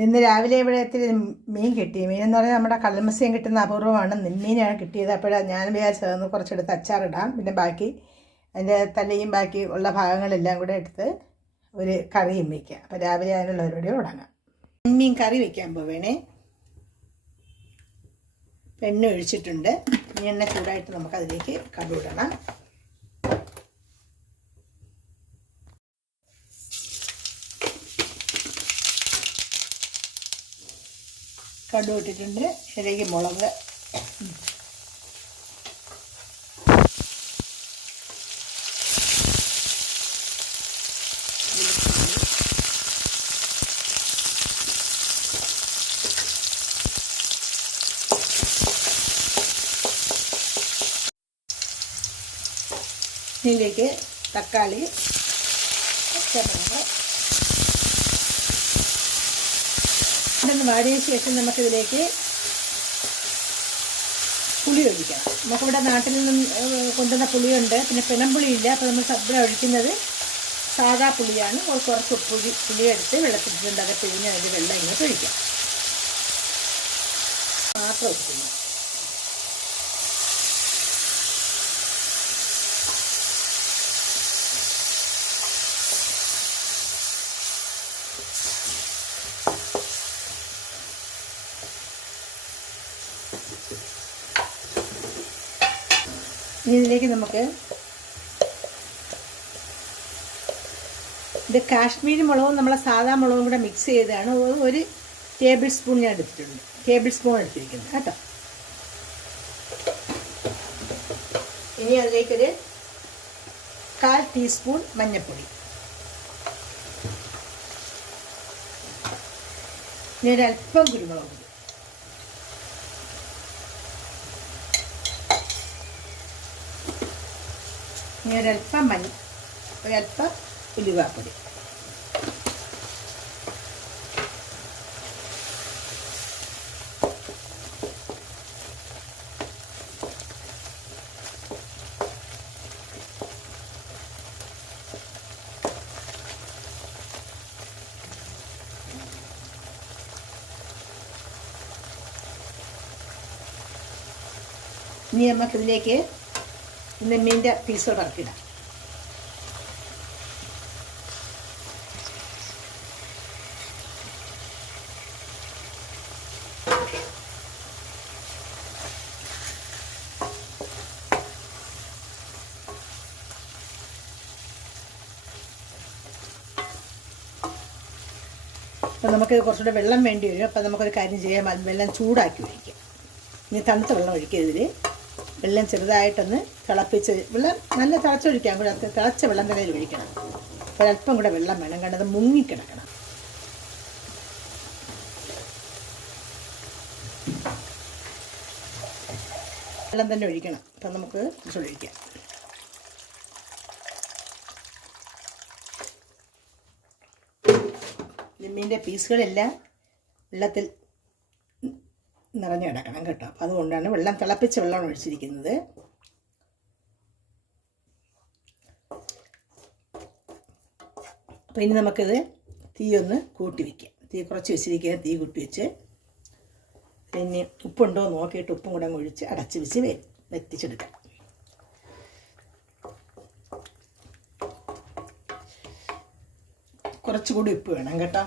ഇന്ന് രാവിലെ ഇവിടെ ഇത്തിരി മീൻ കിട്ടി. മീനെന്ന് പറഞ്ഞാൽ നമ്മുടെ കടൽമത്സ്യം കിട്ടുന്ന അപൂർവമാണ്. നെമ്മീനാണ് കിട്ടിയത്. അപ്പോഴാണ് ഞാൻ വിചാരിച്ചതെന്ന് കുറച്ചെടുത്ത് അച്ചാറിടാം. പിന്നെ ബാക്കി അതിൻ്റെ തലയും ബാക്കി ഉള്ള ഭാഗങ്ങളെല്ലാം കൂടെ എടുത്ത് ഒരു കറിയും വയ്ക്കാം. അപ്പോൾ രാവിലെ അതിനുള്ള പരിപാടി തുടങ്ങാം. മീൻ കറി വയ്ക്കാൻ പോവേണേ. എണ്ണ ഒഴിച്ചിട്ടുണ്ട്. ഈ എണ്ണ ചൂടായിട്ട് നമുക്കതിലേക്ക് കടുക് ഇടണം. കടുക് ഇട്ടിട്ടുണ്ട്. ഇതിലേക്ക് മുളക്, ഇതിലേക്ക് തക്കാളി, പച്ചമുളക് ഇതൊന്ന് വാടിയ ശേഷം നമുക്കിതിലേക്ക് പുളി ഒഴിക്കണം. നമുക്കിവിടെ നാട്ടിൽ നിന്നും കൊണ്ടുവന്ന പുളിയുണ്ട്, പിന്നെ പിണംപുളിയില്ല. അപ്പോൾ നമ്മൾ ഇവിടെ ഒഴിക്കുന്നത് സാധാ പുളിയാണ്. കുറച്ച് പുളിയെടുത്ത് വെള്ളത്തിട്ടുണ്ട്. അത് പിഴിഞ്ഞ് അതിൻ്റെ വെള്ളം ഇങ്ങോട്ട് ഒഴിക്കാം. മാത്രം ഒഴിക്കുന്നു. ഇനി ഇതിലേക്ക് നമുക്ക് ഇത് കാശ്മീരി മുളകും നമ്മളെ സാധാ മുളകും കൂടെ മിക്സ് ചെയ്താണ്. ഒരു ടേബിൾ സ്പൂൺ ഞാൻ എടുത്തിട്ടുണ്ട്. ടേബിൾ സ്പൂൺ എടുത്തിരിക്കുന്നത് കേട്ടോ. ഇനി അതിലേക്കൊരു 1/4 ടീസ്പൂൺ മഞ്ഞൾപ്പൊടി, ഇനി ഒരല്പം കുരുമുളക് പൊടി, ഇനി ഒരല്പം ഒരല്പം ഉലുവാപ്പൊടി. ഇനി നമുക്കിതിലേക്ക് നെമ്മീൻ്റെ പീസോട് ഇറക്കിടാം. അപ്പോൾ നമുക്കിത് കുറച്ചുകൂടെ വെള്ളം വേണ്ടി വരും. അപ്പോൾ നമുക്കൊരു കാര്യം ചെയ്യാം, വെള്ളം ചൂടാക്കി ഒഴിക്കാം. ഇനി തണുത്ത വെള്ളം ഒഴിക്കുക. ഇതിൽ വെള്ളം ചെറുതായിട്ടൊന്ന് തിളപ്പിച്ച്, വെള്ളം നല്ല തിളച്ചൊഴിക്കാം. കൂടെ തിളച്ച വെള്ളം തന്നെ ഒഴിക്കണം. ഒരല്പം കൂടെ വെള്ളം വേണം, കാരണം അത് മുങ്ങിക്കിടക്കണം. വെള്ളം തന്നെ ഒഴിക്കണം. അപ്പം നമുക്ക് ഒഴിക്കാം. നെമ്മീൻ്റെ പീസുകളെല്ലാം വെള്ളത്തിൽ നിറഞ്ഞു കിടക്കണം കേട്ടോ. അപ്പം അതുകൊണ്ടാണ് വെള്ളം തിളപ്പിച്ച വെള്ളമാണ് ഒഴിച്ചിരിക്കുന്നത്. അപ്പോൾ ഇനി നമുക്കിത് തീ ഒന്ന് കൂട്ടി വയ്ക്കാം. തീ കുറച്ച് വെച്ചിരിക്കുക. തീ കൂട്ടി വെച്ച് പിന്നെ ഉപ്പുണ്ടോ നോക്കിയിട്ട് ഉപ്പും കൂടെ ഒഴിച്ച് അടച്ച് വെച്ച് വെറ്റിച്ചെടുക്കാം. കുറച്ചുകൂടി ഉപ്പ് വേണം കേട്ടോ.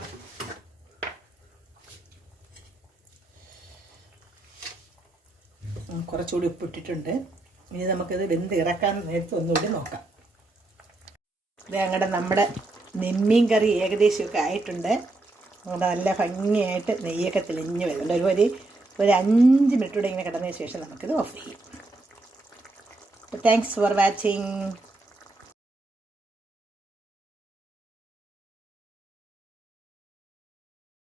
കുറച്ചുകൂടി ഉപ്പ് ഇട്ടിട്ടുണ്ട്. ഇനി നമുക്കിത് വെന്ത് ഇറക്കാൻ നേരത്തെ ഒന്നുകൂടി നോക്കാം. ഇത് ഞങ്ങളുടെ നമ്മുടെ നെമ്മീൻ കറി ഏകദേശമൊക്കെ ആയിട്ടുണ്ട്. നല്ല ഭംഗിയായിട്ട് നെയ്യൊക്കെ തെളിഞ്ഞ് വരുന്നുണ്ട്. ഒരു 5 മിനിറ്റ് കൂടെ ഇങ്ങനെ കിടന്നതിന് ശേഷം നമുക്കിത് ഓഫ് ചെയ്യാം. Thanks for watching.